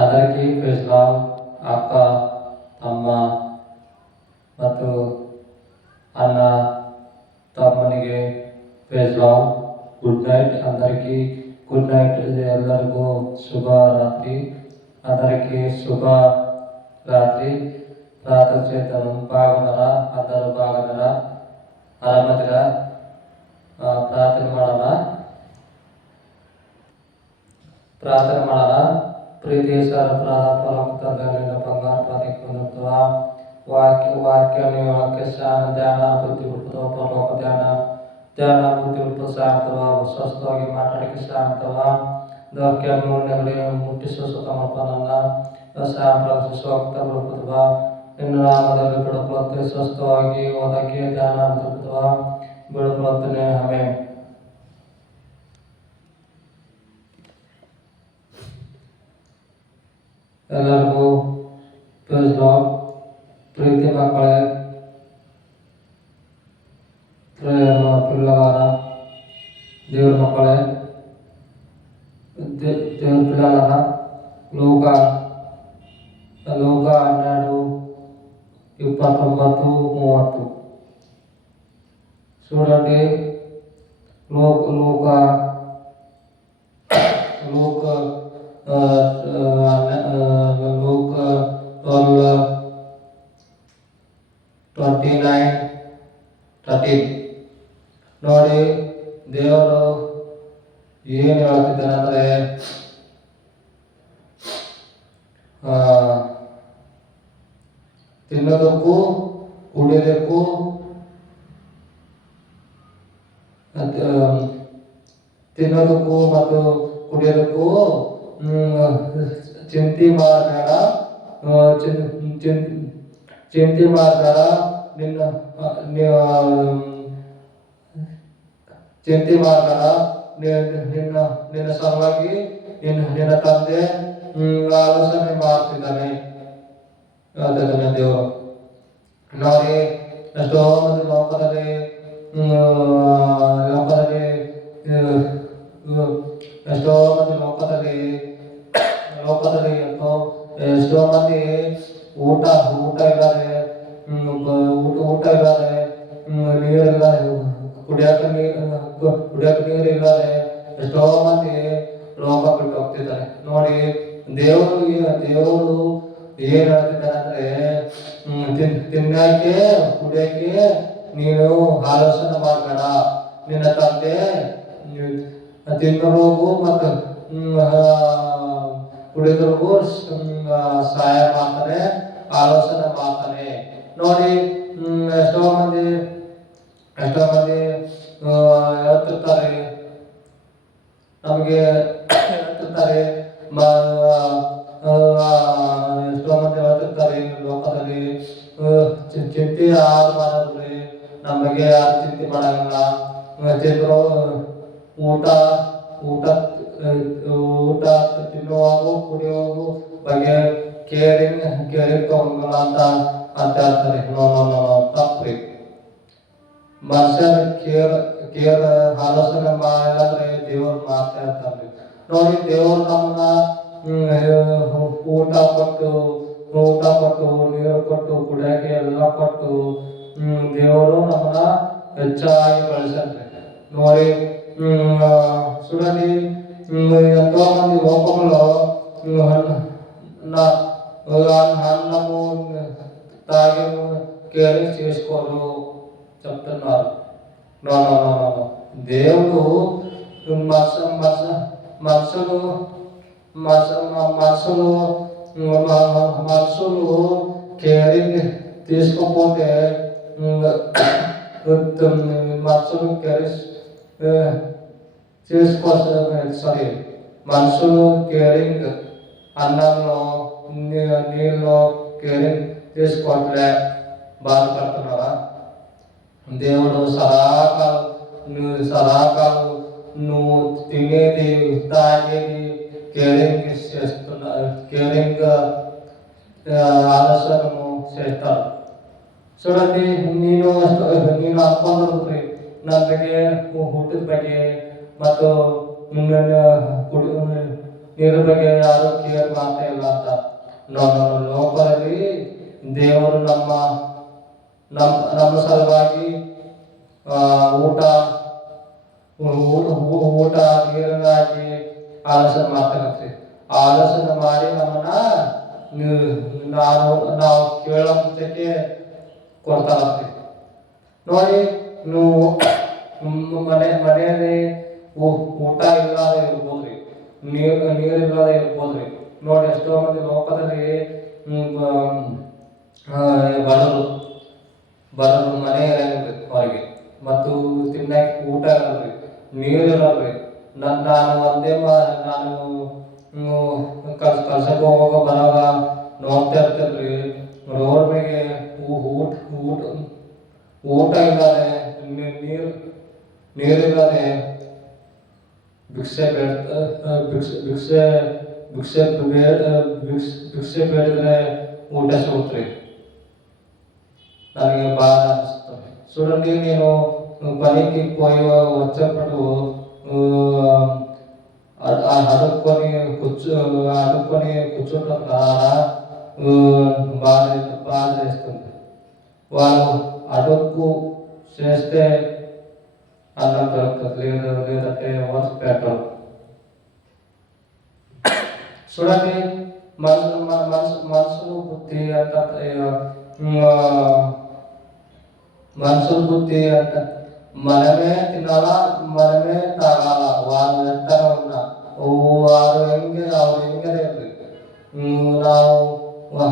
అందరికీ praise lord. అక్క, తమ్మ ಮತ್ತು ಅಣ್ಣ ತಮ್ಮನಿಗೆ ಪ್రైజ్ లార్డ్. Good night. అందరికీ గుడ్ నైట్. ಎಲ್ಲರಿಗೂ ಶುಭ ರಾತ್ರಿ. అందరికీ శుభ రాత్రి. ప్రార్థన చేద్దాం. బాగున్నారా? అందరూ బాగున్నారా? ఆరామదిరా? ಪ್ರಾರ್ಥನೆ ಮಾಡೋಣ. ಪ್ರೀತಿಯ ಸರಫರಾದ ಪರಮತಂದೆಯ ಬಂಗಾರ ಪ್ರತಿಕ್ರಮತ್ವ ವಾಕ್ಯ ನಿವಾಕ್ಯ ಶಾನ ಧ್ಯಾನ ಬುದ್ಧಿ ಹುಟ್ಟುವ ಪರಲೋಕ ಧ್ಯಾನ ಬುದ್ಧಿ ಹುಟ್ಟು ಸಾರ್ತವ ಸ್ವಸ್ಥವಾಗಿ ಮಾತಾಡಕ್ಕೆ ಸಾರ್ತವ ದೌರ್ಕ್ಯ ಮೂರ್ಣಗಳಿಗೆ ಮುಟ್ಟಿಸುವ ಸಮರ್ಪಣನ ಸಾಂಪ್ರದಾಯಿಕ ಹುಡುಕುತ್ತವ ನಿನ್ನ ನಾಮದಲ್ಲಿ ಬಿಡುಕೊಳ್ಳುತ್ತೆ ಸ್ವಸ್ಥವಾಗಿ ಓದಕ್ಕೆ ಧ್ಯಾನ ಹುಡುಕುತ್ತವ ಬಿಡುಕೊಳ್ಳುತ್ತೇನೆ. ಆಮೆನ್. ಎಲ್ಲರಿಗೂ ಪ್రైజ్ లార్డ్. ಪ್ರೀತಿ ಮಕ್ಕಳೇ, పిల్లలారా, దేవుడి మక్కలే, దేవుడి పిల్లలారా, లూకా 12:30 చూడండి. లూకా 12:29-13 ನೋಡಿ. ದೇವರು ಏನು ಹೇಳ್ತಿದ್ದಾನಂದ್ರೆ, ತಿನ್ನೋದಕ್ಕೂ ಕುಡಿಯೋದಕ್ಕೂ ಮತ್ತು ಕುಡಿಯೋದಕ್ಕೂ ಚಿಂತೆ ಮಾಡಬೇಡ. ನಿನ್ನ ಸಲುವಾಗಿ ನಿನ್ನ ತಂದೆ ಆಲೋಚನೆ ಮಾಡ್ತಿದ್ದಾನೆ ದೇವರು. ನೋಡಿ, ಎಷ್ಟೋ ಮಂದಿ ಲೋಕದಲ್ಲಿ ಎಷ್ಟೋ ಮಂದಿ ಊಟ ಇಲ್ಲದೆ, ನೀರಿಲ್ಲ, ಕುಡಿಯಕ್ಕೆ ನೀರು ಇಲ್ಲದೆ ಎಷ್ಟೋ ಮಂದಿ ಲೋಕ ಬಿಟ್ಟು ಹೋಗ್ತಿದ್ದಾರೆ. ನೋಡಿ, ದೇವರು ಏನ್ ಹೇಳ್ತಿದ್ದಾರಂದ್ರೆ, ತಿನ್ನಕ್ಕೆ ಕುಡಿಯಕ್ಕೆ ನೀನು ಆಲೋಚನೆ ಮಾಡಬೇಡ. ನಿನ್ನ ತಂದೆ ತಿನ್ನೋರ್ಗೂ ಮತ್ತು ಕುಡಿಯೋರ್ಗೂ ಸಹಾಯ ಮಾಡ್ತಾನೆ, ಆಲೋಚನೆ ಮಾಡ್ತಾನೆ. ನೋಡಿ, ಎಷ್ಟೋ ಮಂದಿ ಹೇಳ್ತಿರ್ತಾರೆ, ನಮಗೆ ಹೇಳ್ತಿರ್ತಾರೆ, ಎಷ್ಟೋ ಮಂದಿ ಹೇಳ್ತಿರ್ತಾರೆ ಲೋಕದಲ್ಲಿ, ಚಿಂತೆ ಯಾರು ಮಾಡಿದ್ರಿ, ನಮಗೆ ಯಾರು ಚಿಂತೆ ಮಾಡಂಗಿಲ್ಲ. ತಿನ್ನೋ ಊಟ ತಿನ್ನುವಾಗೂ ಕುಡಿಯುವಾಗೂ ಬಗ್ಗೆ ಕೇರಿಂಗ್ ತಗೊಂಡಿಲ್ಲ ಅಂತ ಹೇಳ್ತಾರೆ. ತಪ್ಪ್ರಿ. ಮನುಷ್ಯರ ಕೇರ್ ಆಲೋಚನೆ ಮಾಡಿದ್ರೆ ದೇವ್ರು ಮಾಡ್ತಾ ಇರ್ತಾರೆ. ನೋಡಿ, ದೇವ್ರು ನಮ್ಮನ್ನ ಊಟ ಕೊಟ್ಟು ನೀರು ಕೊಟ್ಟು ಕುಡಿಯಕ್ಕೆ ಎಲ್ಲ ಕೊಟ್ಟು ದೇವರು ನಮ್ಮನ್ನ ಹೆಚ್ಚಾಗಿ ಬೆಳೆಸಂದ್ರೆ. ನೋಡಿ, చూడండి, ఎంతో మంది లోకంలో అన్నము తాగి కేరింగ్ చేసుకోరు చెప్తున్నారు. దేవుడు మనుషులు కేరింగ్ తీసుకోకపోతే మనుషులు మనుషులు కేరింగ్ అన్నంలో నీళ్ళలో కేరింగ్ తీసుకోవట్లే, బాధపడుతున్నారా? దేవుడు సదాకాలం నువ్వు తినేది తాగేది కేరింగ్ ఆలోచనము చేస్తారు. చూడండి, నేను ಅನ್ಕೊಂಡಿರ್ತೀನಿ ನನ್ನ ಬಗ್ಗೆ ಹುಟ್ಟಿದ ಬಗ್ಗೆ ಮತ್ತು ನೀರ ಬಗ್ಗೆ ಯಾರು ಕೇರ್ ಮಾಡ್ತಾ ಇಲ್ಲ ಅಂತ. ನಮ್ಮ ಲೋಕದಲ್ಲಿ ದೇವರು ನಮ್ಮ ನಮ್ಮ ನಮ್ಮ ಸಲುವಾಗಿ ಊಟ ಊಟ ನೀರಿಗಾಗಿ ಆಲೋಚನೆ ಮಾಡ್ತಾರಂತೆ. ಆಲೋಚನೆ ಮಾಡಿ ನಮ್ಮನ್ನ ನಾವು ಕೇಳೋ ಮುಂಚೆಗೆ ಕೊಡ್ತಾರಂತೆ. ನೋಡಿ, ನೀವು ಮನೆಯಲ್ಲಿ ಊಟ ಇಲ್ಲದೆ ಇರ್ಬೋದ್ರಿ, ನೀರಿಲ್ಲದೆ ಇರ್ಬೋದ್ರಿ. ನೋಡಿ, ಎಷ್ಟೋ ಮಂದಿ ಲೋಕದಲ್ಲಿ ಬರೋದು ಮನೆ ಇರಂಗಿಲ್ರಿ ಅವ್ರಿಗೆ, ಮತ್ತು ತಿನ್ನಕ್ಕೆ ಊಟ ಇರಲ್ರಿ, ನೀರು ಇರಲ್ರಿ. ನಾನು ಕಳ್ಸಕ್ಕೆ ಹೋಗುವಾಗ ಬರೋವಾಗ ನೋಡ್ತಾ ಇರ್ತೇನ್ರಿ, ರೋಡ್ ಮೇಲೆ ಊಟ ಇಲ್ಲದೆ, ನೀರಿಲ್ಲದೆ ಭಿಕ್ಷೆ ಬೇಡಿದ್ರೆ ಊಟ ಸಿಗುತ್ರಿ. ನನಗೆ ಬಾಳ ಅನಿಸ್ತದೆ. చూడండి, నేను పనికి పోయి వచ్చేప్పుడు అడుక్కొని కూర్చుంటాం కదా, బాధ చేస్తుంది. వాళ్ళు అడుక్కు చేస్తే అన్నం దొరుకుతుంది, లేదంటే ఎవరు పెట్టరు. చూడండి, మనసు బుద్ధి అంత మనమే తినాలా, మనమే తాగాల. వాళ్ళు ఎంతగా ఉన్నా ಅವ್ರು ಹೆಂಗೆ ನಾವು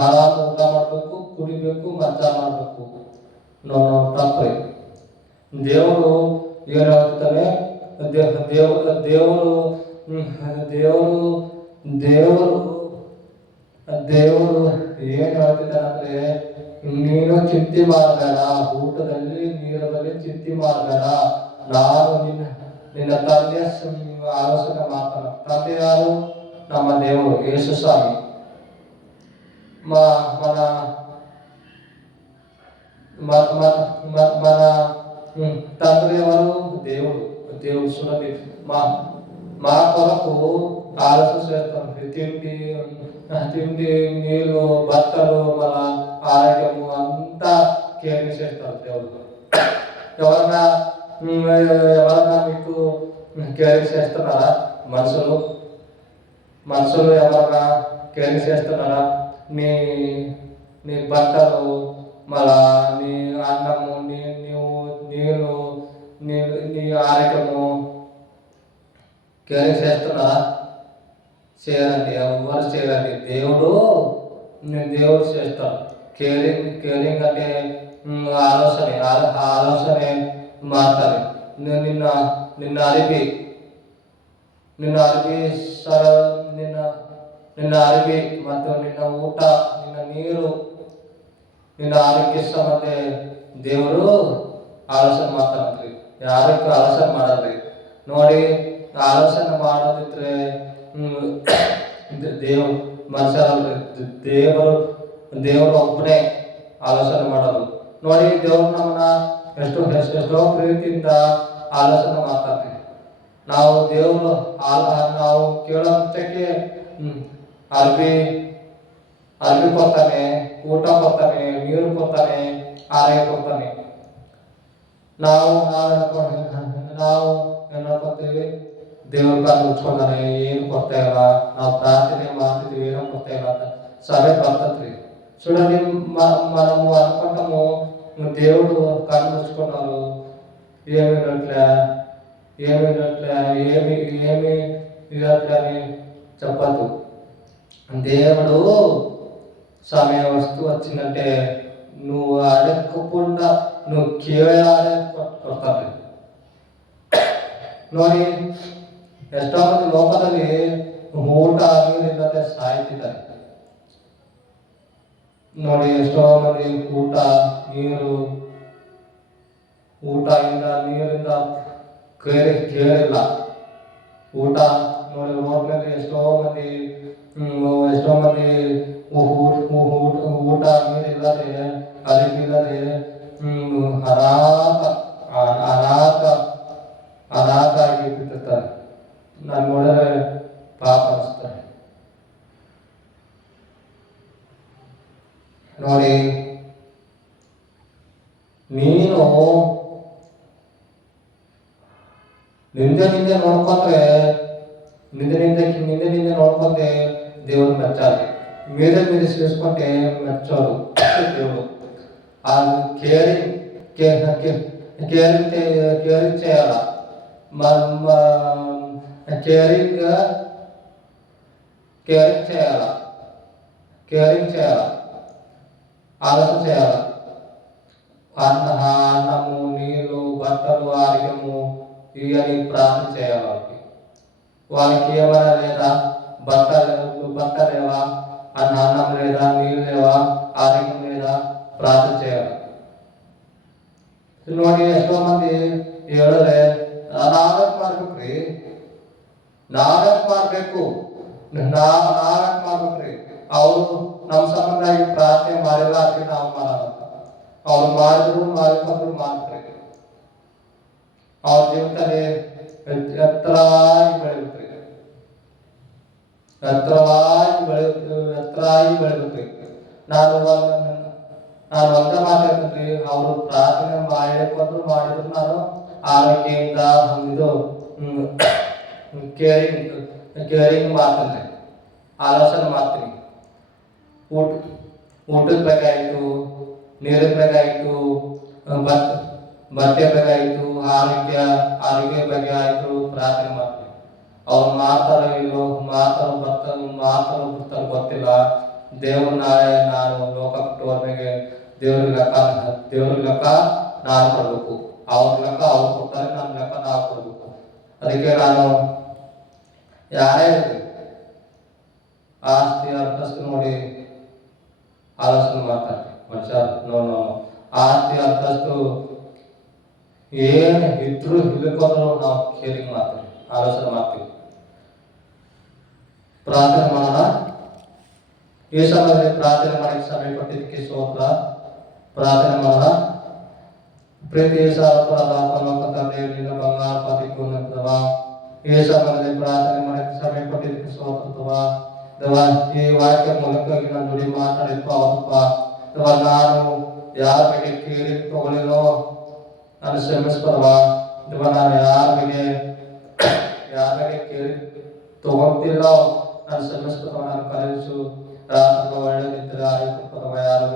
ಹರಾಮ್ ಊಟ ಮಾಡಬೇಕು, ಕುಡಿಬೇಕು, ಮಜಾ ಮಾಡಬೇಕು. ತಪ್ಪು. ದೇವರು ಏನು ಹೇಳ್ತಾನೆ? ದೇವರು ಏನು ಹೇಳ್ತಿದ್ದಾನಂದ್ರೆ, ನೀನು ಚಿಂತೆ ಮಾಡಬೇಡ, ಊಟದಲ್ಲಿ ನೀರಲ್ಲಿ ಚಿಂತೆ ಮಾಡಬೇಡ. ನಾನು ನಿನ್ನ ತಂದೆ ಆಲೋಚನೆ ಮಾಡ್ತಾನೆ. ತಂದೆ ಯಾರು? ನಮ್ಮ ದೇವರು ಯೇಸು ಸ್ವಾಮಿ. మన తండ్రి ఎవరు? దేవుడు చూడండి, మా కొరకు ఆలస్యం చేస్తాం. తిండి, నీళ్ళు, బట్టలు, మన ఆరోగ్యము అంతా కేర్ చేస్తారు దేవుడు. ఎవరన్నా మీకు కేర్ చేస్తున్నారా? మనుషులు ఎవరన్నా కేర్ చేస్తున్నారా? నీ బట్టలు, మళ్ళా నీ అన్నము, నీళ్ళు, నీ ఆరోగ్యము కేర్ చేస్తున్నారా? చేయాలండి, ఎవరు చేయాలండి. దేవుడు చేస్తాడు. కేరింగ్ అంటే ఆలోచనే మాట్లాడి నిన్న అరిపి ಮತ್ತು ನಿನ್ನ ಊಟ, ನಿನ್ನ ನೀರು, ನಿನ್ನ ಆರೋಗ್ಯ ಸಂಬಂಧ ದೇವರು ಆಲೋಚನೆ ಮಾಡ್ತಾನ್ರಿ. ಯಾರಕ್ಕೂ ಆಲೋಚನೆ ಮಾಡಲ್ರಿ. ನೋಡಿ, ಆಲೋಚನೆ ಮಾಡೋದಿದ್ರೆ ದೇವರು ಒಬ್ಬನೇ ಆಲೋಚನೆ ಮಾಡೋದು. ನೋಡಿ, ದೇವ್ರು ನಮ್ಮನ್ನ ಎಷ್ಟೋ ಪ್ರೀತಿಯಿಂದ ಆಲೋಚನೆ ಮಾಡ್ತಾರೆ. ನಾವು ಕೇಳೋ ಮುಂಚೆಗೆ ಅರ್ಬಿ ಕೊಡ್ತಾನೆ, ಊಟ ಕೊಡ್ತಾನೆ, ನೀರು ಕೊಡ್ತಾನೆ, ಆರೋಗ್ಯ ಕೊಡ್ತಾನೆ. ನಾವು ಏನ್ಕೊತೀವಿ? ದೇವ್ರ ಕಾಲ ಮುಚ್ಕೊಂಡಾನೆ, ಏನು ಕೊಡ್ತಾ ಇಲ್ಲ, ನಾವು ಪ್ರಾರ್ಥನೆ ಮಾಡ್ತಿದ್ವಿ, ಏನೋ ಕೊಡ್ತಾ ಇಲ್ಲ ಅಂತ ಸಭೆ ಬರ್ತತ್ರಿ. చూడండి, మనము అనుకుంటాము దేవుడు కళ్ళు ముచ్చుకున్నారు, ఏమి ఇవ్వట్లే అని చెప్పద్దు. దేవుడు సమయం వచ్చిందంటే నువ్వు అడగకుండా నువ్వు కేవలం ಕೊಡ್ತಾನೆ. ನೋಡಿ, ಎಷ್ಟೋ ಮಂದಿ ಲೋಕದಲ್ಲಿ ಊಟ ನೀರಿಲ್ಲದೆ ಸಾಯ್ತಿದ್ದಾರೆ. ನೋಡಿ, ಎಷ್ಟೋ ಮಂದಿ ಊಟ ನೀರಿಂದ ಕೇಳಿಲ್ಲ. ಊಟ ನೋಡಿ, ರೋಡ್ ಮೇಲೆ ಎಷ್ಟೋ ಮಂದಿ ಊಟ ನೀರಿಲ್ಲದೆ, ಅರಿವಿಲ್ಲದೆ ಅನಾಥ ಆಗಿ ಬಿಟ್ಟಿರ್ತಾರೆ. ನಾನು ನೋಡಿದ್ರೆ ಪಾಪ ಅನಿಸ್ತಾರೆ. ನೋಡಿ, ನೀನು ನಿಂದೆ ನೋಡ್ಕೊಂಡ್ರೆ ನಿಂದೆ ನೋಡ್ಕೊಂಡೆ ದೇವ್ರು ಮೆಚ್ಚಾలి. మీద ಸೇರಿಸ್ಕೊಂಡೆ ಮೆಚ್ಚೋರು దేవుడు. ఆ కేరింగ్ చేయాల, కేరింగ్ చేయాల, ఆలస్యం చేయాల. అన్నము, నీళ్ళు, బట్టలు, ఆరోగ్యము ఇవన్నీ ప్రార్థన చేయాలి. వాళ్ళకి ఏమైనా లేదా, బట్ట లేవా, అన్నం లేదా, నీళ్ళు లేవా, ఆరోగ్యం లేదా, ಪ್ರಾರ್ಥನೆ చేయాలి. ನೋಡಿ, ಎಷ್ಟೋ ಮಂದಿ ಹೇಳಿದ್ರೆ ನಾವೇನ್ ಮಾಡ್ಬೇಕ್ರಿ, ನಾವೇನ್ ಮಾಡ್ಬೇಕ್ರಿ, ಅವರು ನಮ್ಮ ಸಂಬಂಧವಾಗಿ ಪ್ರಾರ್ಥನೆ ಮಾಡಿಲ್ಲ, ಅದಕ್ಕೆ ನಾವು ಮಾಡಲ್ಲ. ಅವ್ರು ಮಾಡಿದ್ರು ಮಾಡಿಕೊಂಡ್ರು ಮಾಡ್ಬೇಕ್ರಿ. ಅವ್ರ ಜೀವಿತದಲ್ಲಿ ಎತ್ತರಾಗಿ ಬೆಳಿಬೇಕ್ರಿ, ಎತ್ತರಾಗಿ ಬೆಳಿಬೇಕ್ರಿ. ನಾನು ಒಂದೇ ಮಾತಾಡ್ತೀನಿ, ಅವರು ಪ್ರಾರ್ಥನೆ ಮಾಡಿದ್ರು ನಾನು ಆರೋಗ್ಯದಿಂದ ಹೊಂದಿದ್ದು ಕೇರಿಂಗ್ ಮಾಡ್ತೀನಿ, ಆಲೋಚನೆ ಮಾಡ್ತೀನಿ. ಊಟದ ಬೇಕಾಯಿತು, ನೀರಿನ ಬೇಕಾಯಿತು, ಬಟ್ಟೆ ಬೇಕಾಯಿತು, ಆರೋಗ್ಯ ಬಗ್ಗೆ ಆಯಿತು, ಪ್ರಾರ್ಥನೆ ಮಾಡ್ತೀನಿ. ಅವ್ರು ಮಾಡ್ತಾರೋ ಇಲ್ಲೋ, ಮಾಡ್ತಾರೋ ಗೊತ್ತಿಲ್ಲ. ದೇವ್ರ ನಾಳೆ ನಾನು ಲೋಕ ಬಿಟ್ಟುವರೆಗೆ ದೇವ್ರ ಲೆಕ್ಕ ನಾನು ಕೊಡ್ಬೇಕು. ಅವ್ರ ಲೆಕ್ಕ ಅವ್ರು ಕೊಡ್ತಾರೆ, ನನ್ನ ಲೆಕ್ಕ ನಾವು ಕೊಡ್ಬೇಕು. ಅದಕ್ಕೆ ನಾನು ಯಾರೇ ಆಸ್ತಿ ಅಂತಸ್ತು ನೋಡಿ ಆಲೋಚನೆ ಮಾಡ್ತಾರೆ ಮನುಷ್ಯ. ಆಸ್ತಿ ಅಂತಸ್ತು ಏನು ಇದ್ರು ಇಲ್ಲಕೊಂಡ್ರು ನಾವು ಕೇರಿಂಗ್ ಮಾಡ್ತೀವಿ, ಆಲೋಚನೆ ಮಾಡ್ತೀವಿ. ಪ್ರಾರ್ಥನೆ ಮಾಡೋಣ. ಈ ಸಮಯದಲ್ಲಿ ಪ್ರಾರ್ಥನೆ ಮಾಡಿ ಸಮಯ ಕೊಟ್ಟಿದ್ದಕ್ಕೆ ಸ್ತೋತ್ರ. ಪ್ರಾರ್ಥನೆ ಮಾಡೋಣ. ಪ್ರೀತಿ ತಂದೆಯ ಬಂಗಾರ ಪಾತಿಕೊಂಡವ ಈ ಸಮಯದಲ್ಲಿ ಪ್ರಾರ್ಥನೆ ಮಾಡಿ ಸಮಯ ಕೊಟ್ಟಿದ್ದಕ್ಕೆ ಸ್ತೋತ್ರ. ಈ ವಾಕ್ಯ ಮೂಲಕವಾಗಿ ನಾನು ನುಡಿ ಮಾತಾಡಿದ್ಪ ಅವರಪ್ಪ ನಾನು ಯಾರ ಬಗ್ಗೆ ಕೇಳಿ ತಗೊಳ್ಳಿಲ್ಲೋ ನಾನು ಶ್ರಮಿಸ್ಕೊಡವ. ನಾನು ಯಾರ ಬಗ್ಗೆ ಕೇಳಿ ತಗೊಂತಿಲ್ಲೋ ನಾನು ಶ್ರಮಿಸ್ಕೊಡವ. ನಾನು ಕಲಿಸು. ರಾತ್ರಿ ಒಳ್ಳೆದಿದ್ದರೆ ಆರೋಗ್ಯ ಯಾರು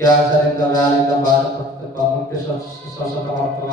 ಕ್ಯಾನ್ಸರಿಂದ ವ್ಯಾಲಿಂದ ಬಾಧಪಡ್ತಪ್ಪ, ಮುಟ್ಟಿ ಸ್ವಚ್ಛ ಮಾಡ್ತವ.